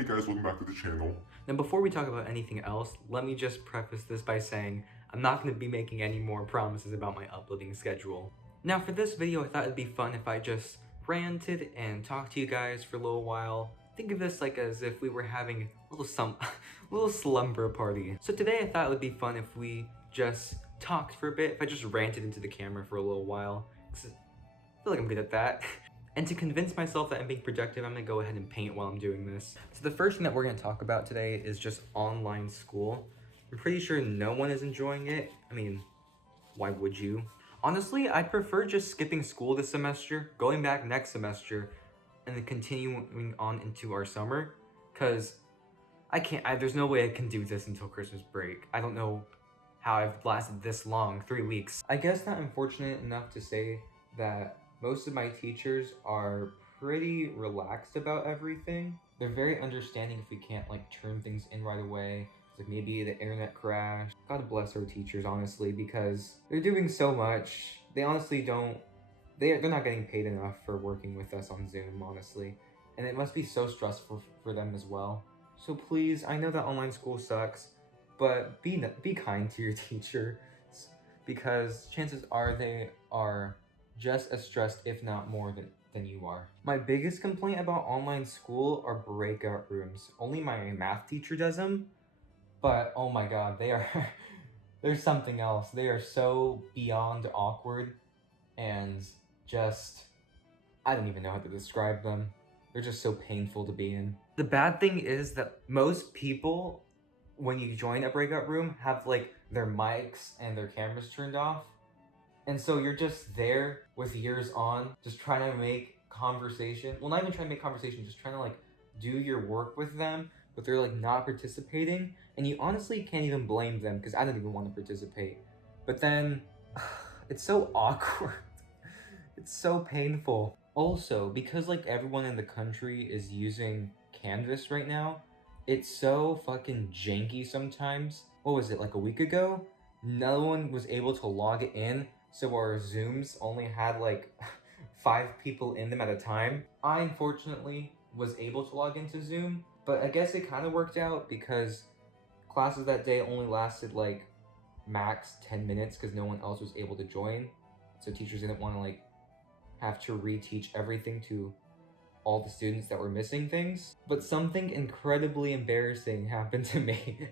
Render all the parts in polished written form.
Hey guys, welcome back to the channel. Now before we talk about anything else, let me just preface this by saying I'm not going to be making any more promises about my uploading schedule. Now for this video, I thought it'd be fun if I just ranted and talked to you guys for a little while. Think of this like as if we were having a little slumber party. So today I thought it would be fun if we just talked for a bit, if I just ranted into the camera for a little while. 'Cause I feel like I'm good at that. And to convince myself that I'm being productive, I'm gonna go ahead and paint while I'm doing this. So the first thing that we're gonna talk about today is just online school. I'm pretty sure no one is enjoying it. I mean, why would you? Honestly, I'd prefer just skipping school this semester, going back next semester, and then continuing on into our summer. Cause there's no way I can do this until Christmas break. I don't know how I've lasted this long, 3 weeks. I guess not unfortunate enough to say that most of my teachers are pretty relaxed about everything. They're very understanding if we can't like turn things in right away. It's like maybe the internet crashed. God bless our teachers, honestly, because they're doing so much. They honestly they're not getting paid enough for working with us on Zoom, honestly. And it must be so stressful for them as well. So please, I know that online school sucks, but be kind to your teachers, because chances are they are just as stressed, if not more than you are. My biggest complaint about online school are breakout rooms. Only my math teacher does them, but oh my god, they're something else. They are so beyond awkward and just, I don't even know how to describe them. They're just so painful to be in. The bad thing is that most people, when you join a breakout room, have like their mics and their cameras turned off. And so you're just there with yours on, just trying to make conversation. Well, not even trying to make conversation, just trying to like do your work with them, but they're like not participating. And you honestly can't even blame them because I don't even want to participate. But then it's so awkward. It's so painful. Also, because like everyone in the country is using Canvas right now, it's so fucking janky sometimes. What was it, like a week ago? No one was able to log in. So our Zooms only had like 5 people in them at a time. I unfortunately was able to log into Zoom, but I guess it kind of worked out because classes that day only lasted like max 10 minutes because no one else was able to join. So teachers didn't want to like have to reteach everything to all the students that were missing things. But something incredibly embarrassing happened to me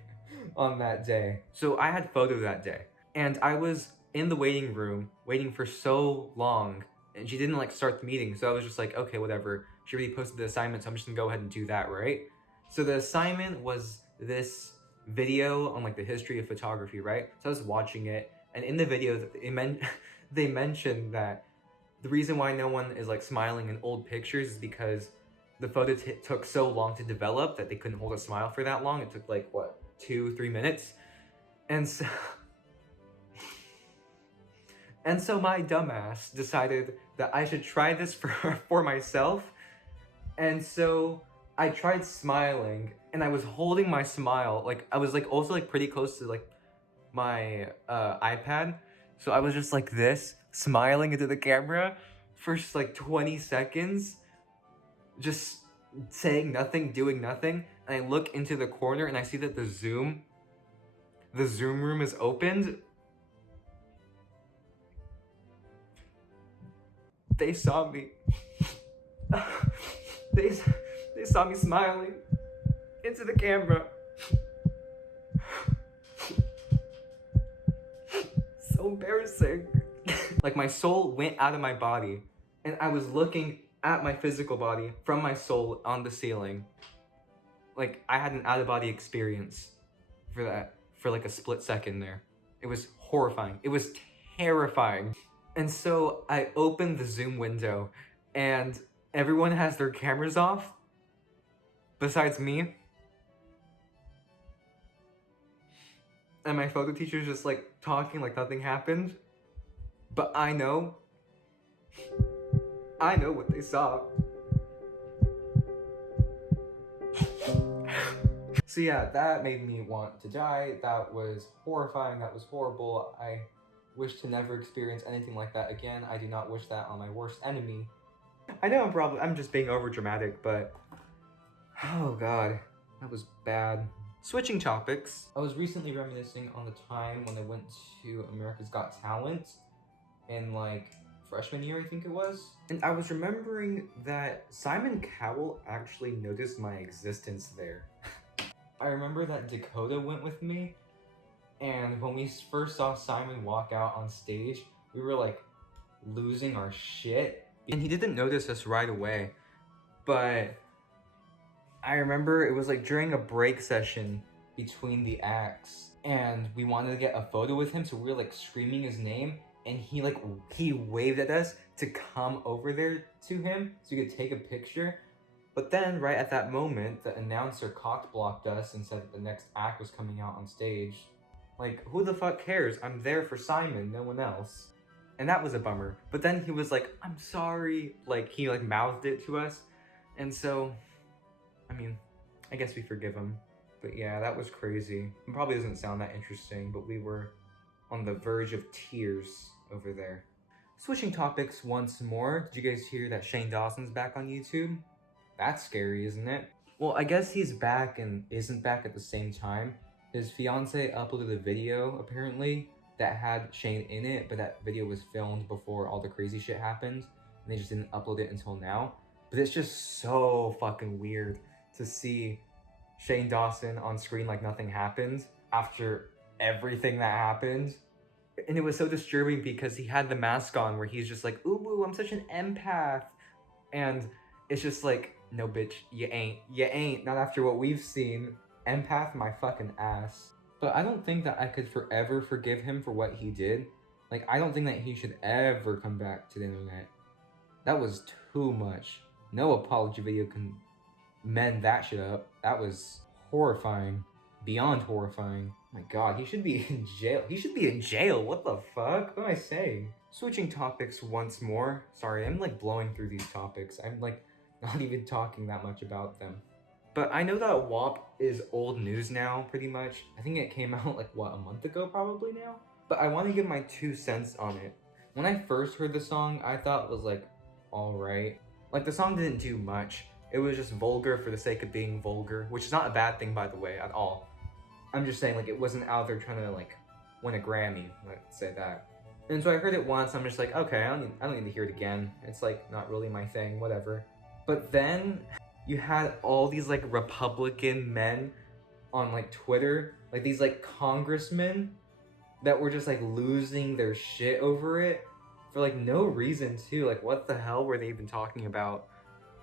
on that day. So I had photo that day, and I was in the waiting room waiting for so long, and she didn't like start the meeting, so I was just like, okay, whatever. She already posted the assignment, so I'm just gonna go ahead and do that, right? So the assignment was this video on like the history of photography, right? So I was watching it, and in the video they mentioned that the reason why no one is like smiling in old pictures is because the photo took so long to develop that they couldn't hold a smile for that long. It took like, what, 2-3 minutes? And so my dumbass decided that I should try this for myself. And so I tried smiling, and I was holding my smile. Like, I was like also like pretty close to like my iPad. So I was just like this, smiling into the camera for just like 20 seconds, just saying nothing, doing nothing. And I look into the corner and I see that the Zoom room is opened. They saw me. They saw me smiling into the camera. So embarrassing. Like my soul went out of my body, and I was looking at my physical body from my soul on the ceiling. Like I had an out-of-body experience for like a split second there. It was horrifying. It was terrifying. And so I opened the Zoom window, and everyone has their cameras off besides me. And my photo teacher's just like talking like nothing happened. But I know what they saw. So yeah, that made me want to die. That was horrifying. That was horrible. I wish to never experience anything like that again. I do not wish that on my worst enemy. I know I'm just being over dramatic, but Oh god, that was bad. Switching topics, I was recently reminiscing on the time when I went to America's Got Talent in like freshman year, I think it was. And I was remembering that Simon Cowell actually noticed my existence there. I remember that Dakota went with me, and when we first saw Simon walk out on stage, we were like losing our shit. And he didn't notice us right away, but I remember it was like during a break session between the acts, and we wanted to get a photo with him, so we were like screaming his name, and he waved at us to come over there to him so we could take a picture. But then right at that moment, the announcer cock blocked us and said that the next act was coming out on stage. Like, who the fuck cares? I'm there for Simon, no one else. And that was a bummer. But then he was like, I'm sorry. Like, he like mouthed it to us. And so, I mean, I guess we forgive him. But yeah, that was crazy. It probably doesn't sound that interesting, but we were on the verge of tears over there. Switching topics once more, did you guys hear that Shane Dawson's back on YouTube? That's scary, isn't it? Well, I guess he's back and isn't back at the same time. His fiance uploaded a video, apparently, that had Shane in it, but that video was filmed before all the crazy shit happened, and they just didn't upload it until now. But it's just so fucking weird to see Shane Dawson on screen like nothing happened after everything that happened. And it was so disturbing because he had the mask on where he's just like, ooh, I'm such an empath. And it's just like, no bitch, you ain't, not after what we've seen. Empath my fucking ass. But I don't think that I could forever forgive him for what he did. Like, I don't think that he should ever come back to the internet. That was too much. No apology video can mend that shit up. That was horrifying. Beyond horrifying. My god, he should be in jail. He should be in jail. What the fuck? What am I saying? Switching topics once more. Sorry, I'm like blowing through these topics. I'm like not even talking that much about them. But I know that WAP is old news now, pretty much. I think it came out like, what, a month ago probably now? But I want to give my 2 cents on it. When I first heard the song, I thought it was like, alright. Like, the song didn't do much. It was just vulgar for the sake of being vulgar, which is not a bad thing, by the way, at all. I'm just saying, like, it wasn't out there trying to, like, win a Grammy, let's say that. And so I heard it once, I'm just like, okay, I don't need to hear it again. It's, like, not really my thing, whatever. But then you had all these, like, Republican men on, like, Twitter, like, these, like, congressmen that were just, like, losing their shit over it for, like, no reason, too. Like, what the hell were they even talking about?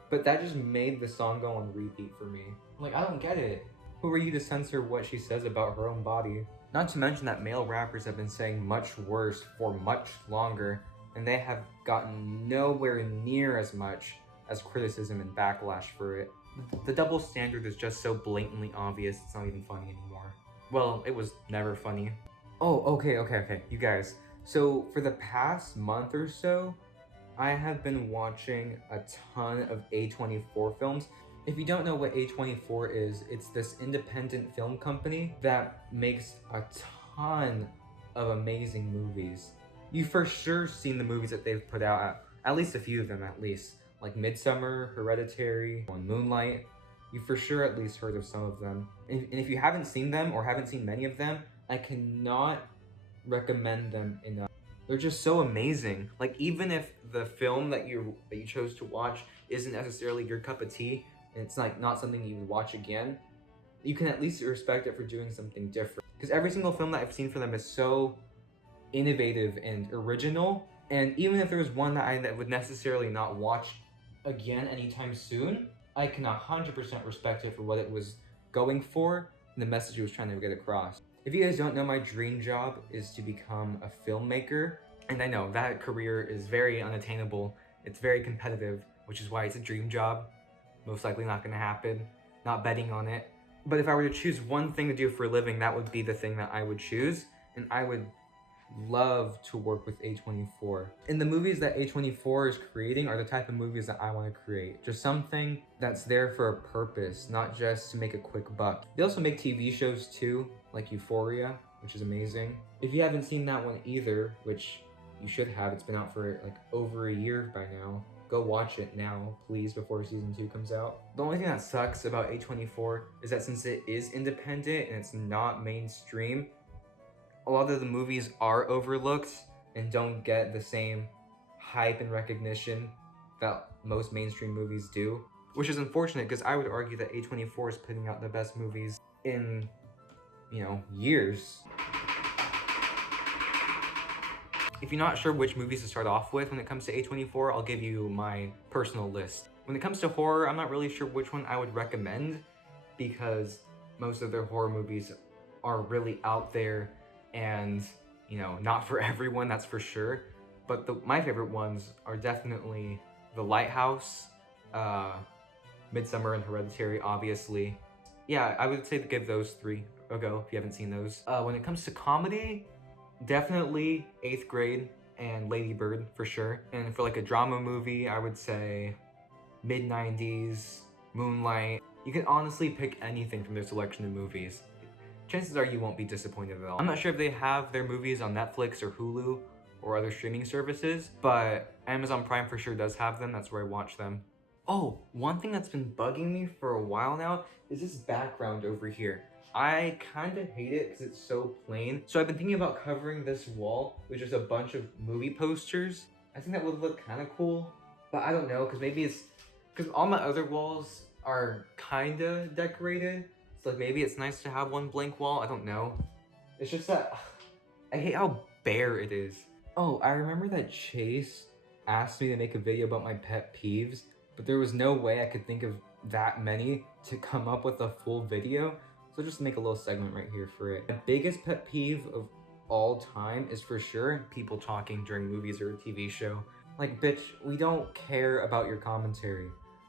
But that just made the song go on repeat for me. Like, I don't get it. Who are you to censor what she says about her own body? Not to mention that male rappers have been saying much worse for much longer, and they have gotten nowhere near as much as criticism and backlash for it. The double standard is just so blatantly obvious, it's not even funny anymore. Well, it was never funny. Oh, okay, you guys. So, for the past month or so, I have been watching a ton of A24 films. If you don't know what A24 is, it's this independent film company that makes a ton of amazing movies. You've for sure seen the movies that they've put out, at least a few of them at least. Like Midsummer, Hereditary, and Moonlight. You've for sure at least heard of some of them. And if you haven't seen them or haven't seen many of them, I cannot recommend them enough. They're just so amazing. Like, even if the film that you chose to watch isn't necessarily your cup of tea, and it's like not something you would watch again, you can at least respect it for doing something different. Because every single film that I've seen for them is so innovative and original. And even if there was one that I would necessarily not watch again anytime soon, I can 100% respect it for what it was going for and the message it was trying to get across. If you guys don't know, my dream job is to become a filmmaker. And I know that career is very unattainable. It's very competitive, which is why it's a dream job. Most likely not gonna happen. Not betting on it. But if I were to choose one thing to do for a living, that would be the thing that I would choose. And I would love to work with A24. And the movies that A24 is creating are the type of movies that I want to create. Just something that's there for a purpose, not just to make a quick buck. They also make TV shows too, like Euphoria, which is amazing. If you haven't seen that one either, which you should have, it's been out for like over a year by now. go watch it now, please, before season 2 comes out. The only thing that sucks about A24 is that since it is independent and it's not mainstream, a lot of the movies are overlooked and don't get the same hype and recognition that most mainstream movies do, which is unfortunate because I would argue that A24 is putting out the best movies in, years. If you're not sure which movies to start off with when it comes to A24, I'll give you my personal list. When it comes to horror, I'm not really sure which one I would recommend because most of their horror movies are really out there and, not for everyone, that's for sure. But my favorite ones are definitely The Lighthouse, Midsommar and Hereditary, obviously. Yeah, I would say to give those 3 a go if you haven't seen those. When it comes to comedy, definitely 8th Grade and Lady Bird for sure. And for like a drama movie, I would say mid-90s, Moonlight. You can honestly pick anything from their selection of movies. Chances are you won't be disappointed at all. I'm not sure if they have their movies on Netflix or Hulu or other streaming services, but Amazon Prime for sure does have them. That's where I watch them. Oh, one thing that's been bugging me for a while now is this background over here. I kind of hate it because it's so plain. So I've been thinking about covering this wall with just a bunch of movie posters. I think that would look kind of cool, but I don't know, because maybe it's because all my other walls are kind of decorated. So like maybe it's nice to have one blank wall. I don't know. It's just that I hate how bare it is. Oh, I remember that Chase asked me to make a video about my pet peeves, but there was no way I could think of that many to come up with a full video. So just make a little segment right here for it. My biggest pet peeve of all time is for sure people talking during movies or a TV show. Like, bitch, we don't care about your commentary.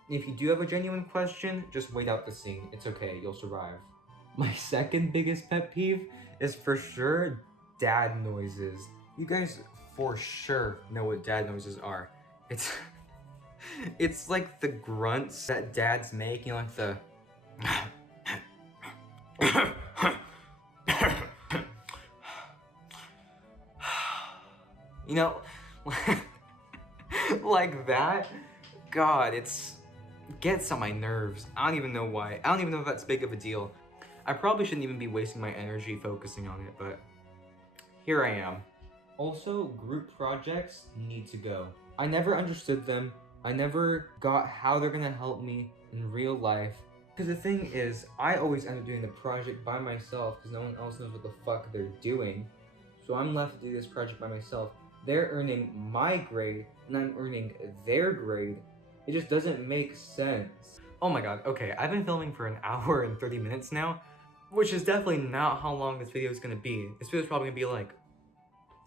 If you do have a genuine question, just wait out the scene. It's okay, you'll survive. My second biggest pet peeve is for sure dad noises. You guys for sure know what dad noises are. It's like the grunts that dads make, like the like that. God, gets on my nerves. I don't even know why. I don't even know if that's big of a deal. I probably shouldn't even be wasting my energy focusing on it, but here I am. Also, group projects need to go. I never understood them. I never got how they're gonna help me in real life. Because the thing is, I always end up doing the project by myself because no one else knows what the fuck they're doing. So I'm left to do this project by myself. They're earning my grade and I'm earning their grade. It just doesn't make sense. Oh my god, okay, I've been filming for an hour and 30 minutes now, which is definitely not how long this video is gonna be. This video is probably gonna be like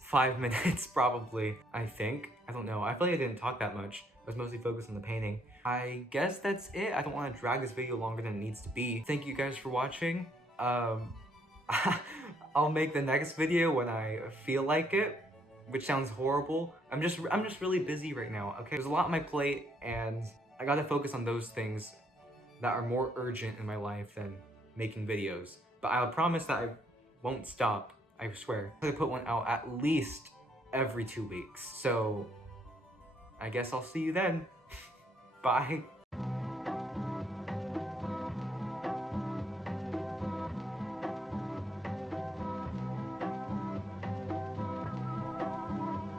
5 minutes probably, I think. I don't know, I feel like I didn't talk that much. I was mostly focused on the painting. I guess that's it. I don't want to drag this video longer than it needs to be. Thank you guys for watching. I'll make the next video when I feel like it, which sounds horrible. I'm just really busy right now, okay? There's a lot on my plate and I gotta focus on those things that are more urgent in my life than making videos. But I'll promise that I won't stop, I swear. I'm gonna put one out at least every 2 weeks. So I guess I'll see you then. Bye.